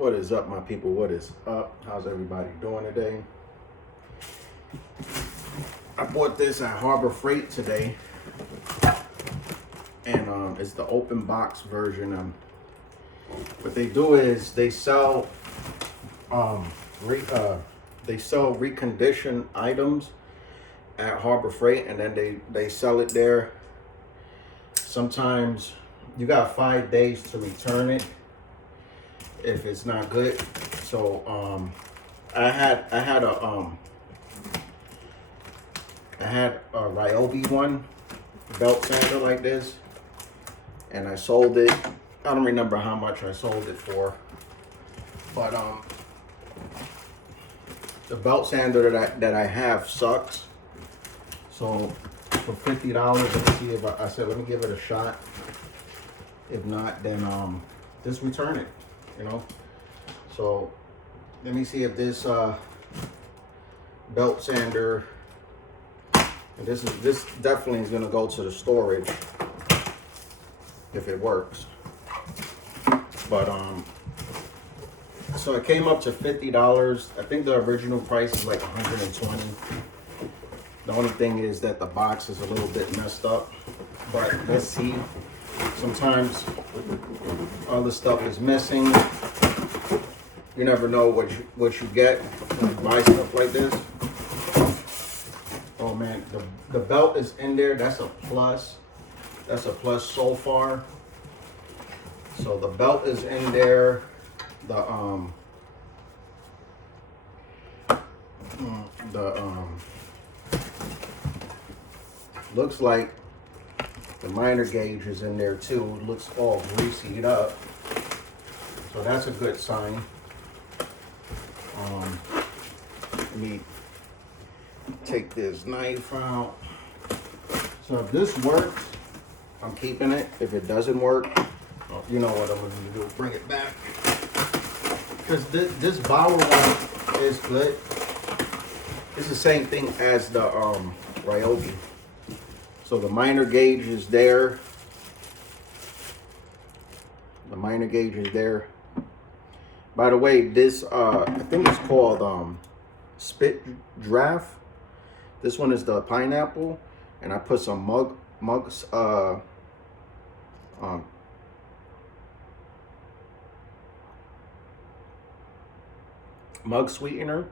What is up, my people? What is up? How's everybody doing today? I bought this at Harbor Freight today, and it's the open box version. What they do is they sell reconditioned items at Harbor Freight, and then they sell it there. Sometimes you got 5 days to return it if it's not good. So I had a Ryobi one belt sander like this, and I sold it. I don't remember how much I sold it for, but the belt sander that I have sucks. So for $50, let me see if I said let me give it a shot. If not, then just return it. You know, so let me see if this belt sander, and this definitely is gonna go to the storage if it works. But so it came up to $50. I think the original price is like $120. The only thing is that the box is a little bit messed up, but let's see. Sometimes other stuff is missing. You never know what you get when you buy stuff like this. Oh man, the belt is in there. That's a plus. That's a plus so far. So the belt is in there. Looks like the minor gauge is in there too. It looks all greased up. So that's a good sign. Let me take this knife out. So if this works, I'm keeping it. If it doesn't work, you know what I'm going to do. Bring it back. Because this Bauer one is good. It's the same thing as the Ryobi. So the minor gauge is there. The minor gauge is there. By the way, this I think it's called Spit Draft. This one is the pineapple, and I put some mug sweetener,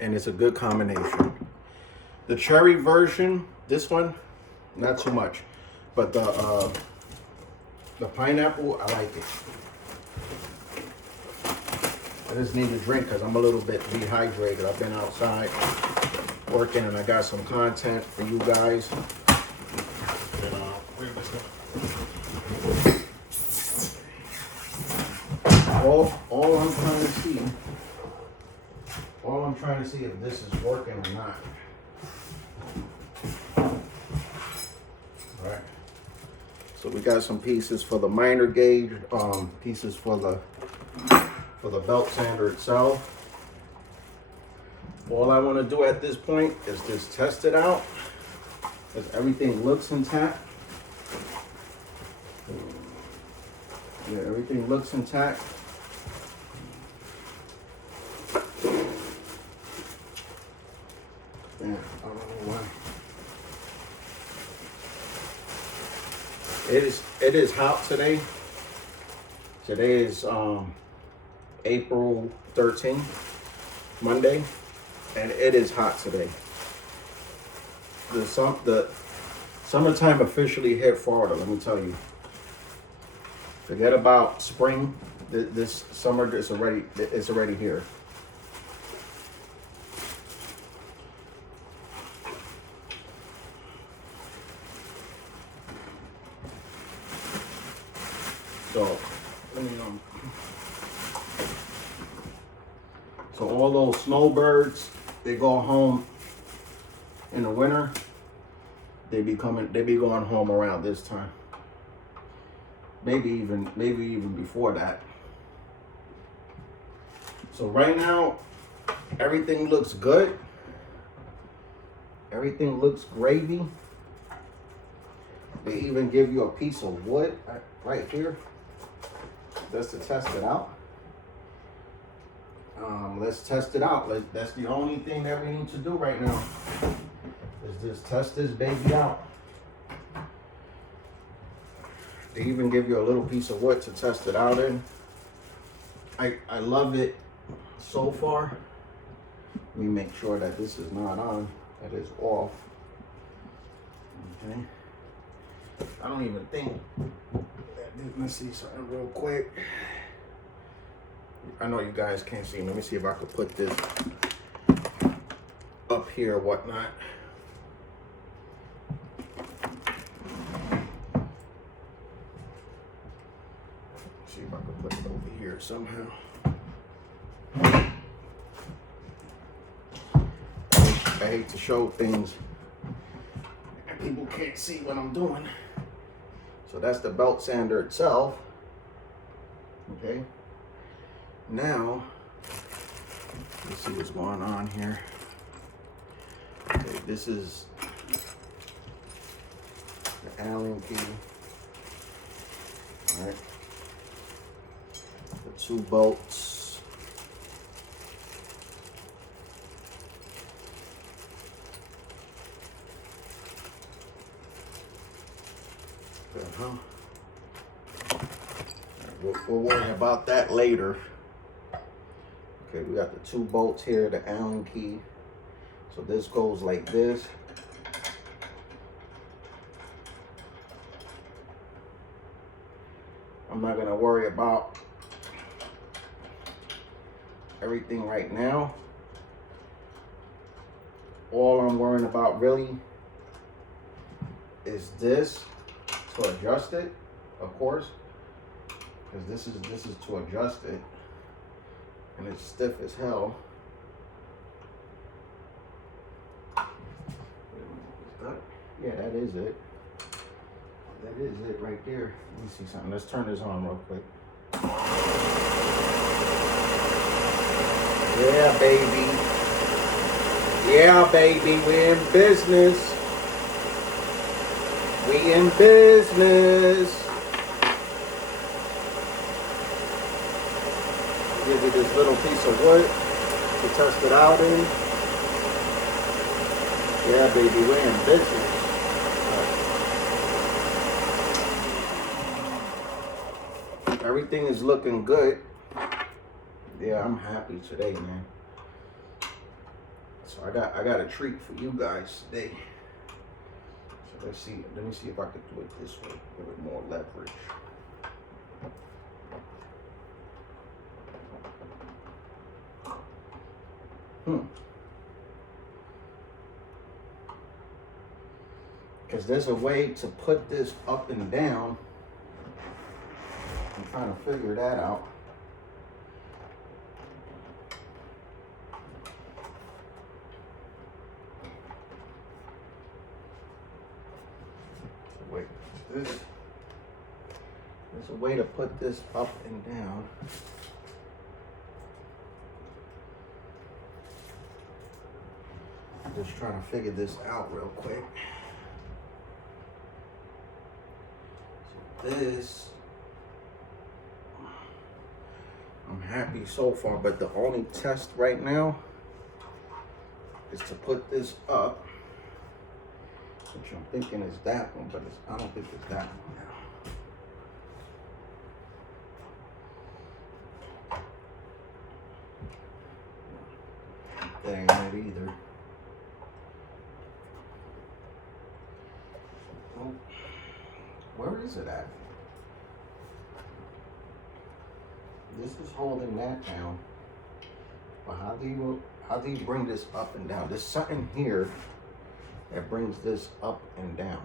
and it's a good combination. The cherry version, this one, not too much, but the pineapple, I like it. I just need a drink because I'm a little bit dehydrated. I've been outside working, and I got some content for you guys. And, all I'm trying to see if this is working or not. All right. So we got some pieces for the minor gauge, pieces for the belt sander itself. All I want to do at this point is just test it out, because everything looks intact. Yeah, everything looks intact. Yeah, I don't know why. It is hot today. Today is April 13th, Monday, and it is hot today. The summertime officially hit Florida, let me tell you. Forget about spring. This summer it's already here. So let me So all those snowbirds, they go home in the winter. They be going home around this time. Maybe even before that. So right now, everything looks good. Everything looks gravy. They even give you a piece of wood right here. Just to test it out. Let's test it out. That's the only thing that we need to do right now. Is just test this baby out. They even give you a little piece of wood to test it out in. I love it so far. Let me make sure that this is not on, that is off. Okay. I don't even think let's see something real quick. I know you guys can't see. Let me see if I could put this up here or whatnot. See if I can put it over here somehow. I hate to show things and people can't see what I'm doing. So that's the belt sander itself. Okay. Now, let's see what's going on here. Okay, this is the Allen key. All right. The 2 bolts. Uh-huh. We'll worry about that later. Okay, we got the 2 bolts here, the Allen key. So this goes like this. I'm not gonna worry about everything right now. All I'm worrying about really is this to adjust it, of course, because this is to adjust it, and it's stiff as hell. Yeah, that is it. That is it right there. Let me see something. Let's turn this on real quick. Yeah, baby. Yeah, baby. We're in business. We in business. Give you this little piece of wood to test it out in. Yeah, baby. We're in business. Everything is looking good. Yeah, I'm happy today, man. So I got a treat for you guys today. So let's see. Let me see if I could do it this way. Give it more leverage. Because there's a way to put this up and down. I'm trying to figure that out. Wait, there's a way to put this up and down. I'm just trying to figure this out real quick. So this, I'm happy so far, but the only test right now is to put this up, which I'm thinking is that one, but I don't think it's that one now. That ain't it either. Oh, where is it at? This is holding that down. But how do you bring this up and down? There's something here that brings this up and down.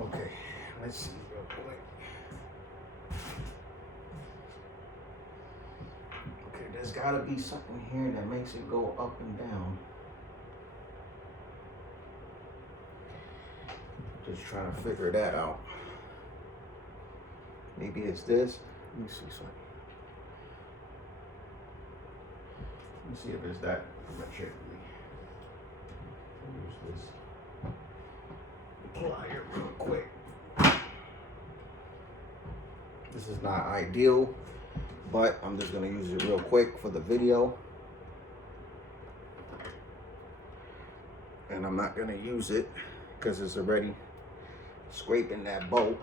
Okay, let's see real quick. Okay, there's gotta be something here that makes it go up and down. Just trying to figure that out. Maybe it's this. Let me see something. Let me see if it's that materially. Use this plier real quick. This is not ideal, but I'm just gonna use it real quick for the video. And I'm not gonna use it because it's already scraping that bolt.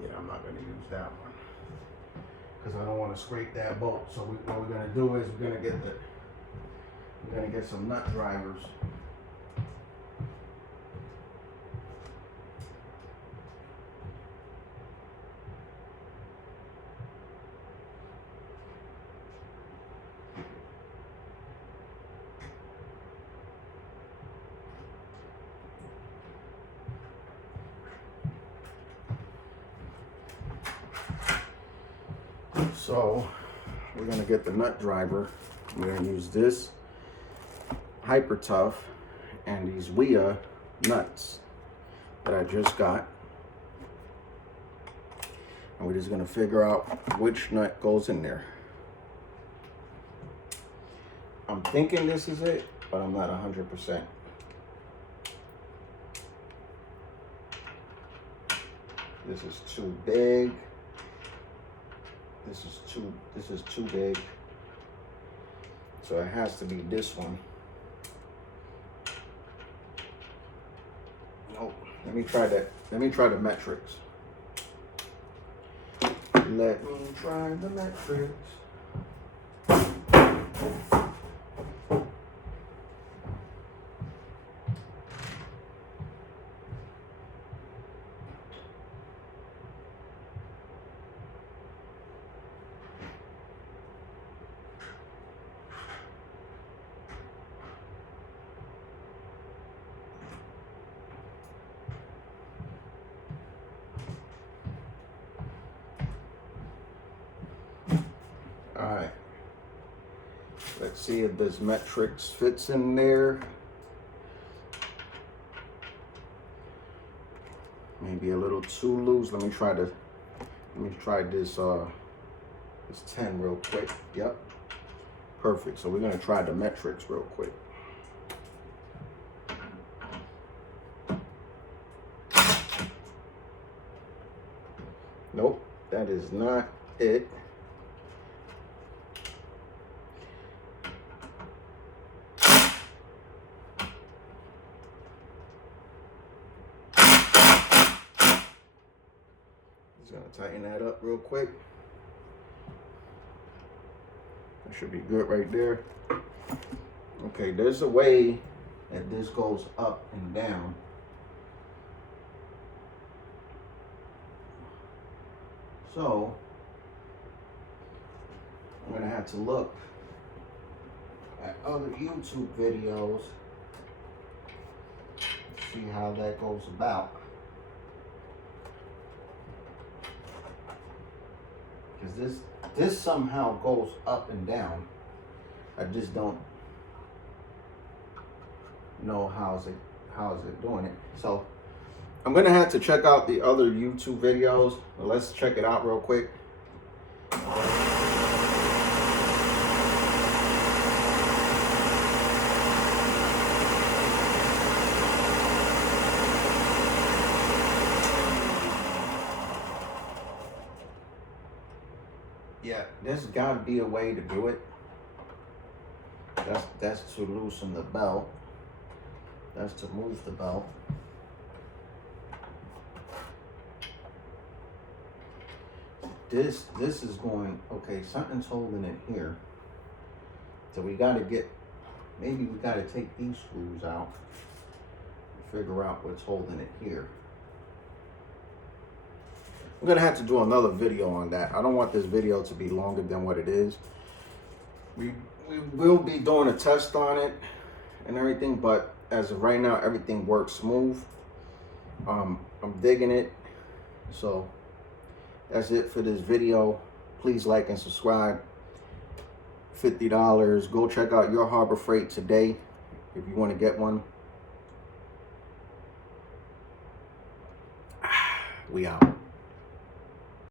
Yeah, I'm not gonna use that one because I don't want to scrape that bolt. So what we're gonna do is we're gonna get some nut drivers. So we're gonna get the nut driver. We're gonna use this Hyper Tough and these WIA nuts that I just got. And we're just gonna figure out which nut goes in there. I'm thinking this is it, but I'm not 100%. This is too big. This is too big. So it has to be this one. Nope. Let me try that. Let me try the metrics. Let me try the metrics. All right, let's see if this metrics fits in there. Maybe a little too loose. Let me try this this 10 real quick. Yep, perfect. So we're gonna try the metrics real quick. Nope, that is not it. Just gonna tighten that up real quick. That should be good right there. Okay, there's a way that this goes up and down. So I'm gonna have to look at other YouTube videos to see how that goes about. Because this somehow goes up and down. I just don't know how is it doing it. So I'm gonna have to check out the other YouTube videos. Let's check it out real quick. Yeah, there's gotta be a way to do it. That's to loosen the belt. That's to move the belt. This is going, okay, something's holding it here. So we gotta maybe we gotta take these screws out and figure out what's holding it here. I'm gonna have to do another video on that. I don't want this video to be longer than what it is. We will be doing a test on it and everything, but as of right now, everything works smooth. I'm digging it. So that's it for this video. Please like and subscribe. $50. Go check out Your Harbor Freight today if you want to get one. We out.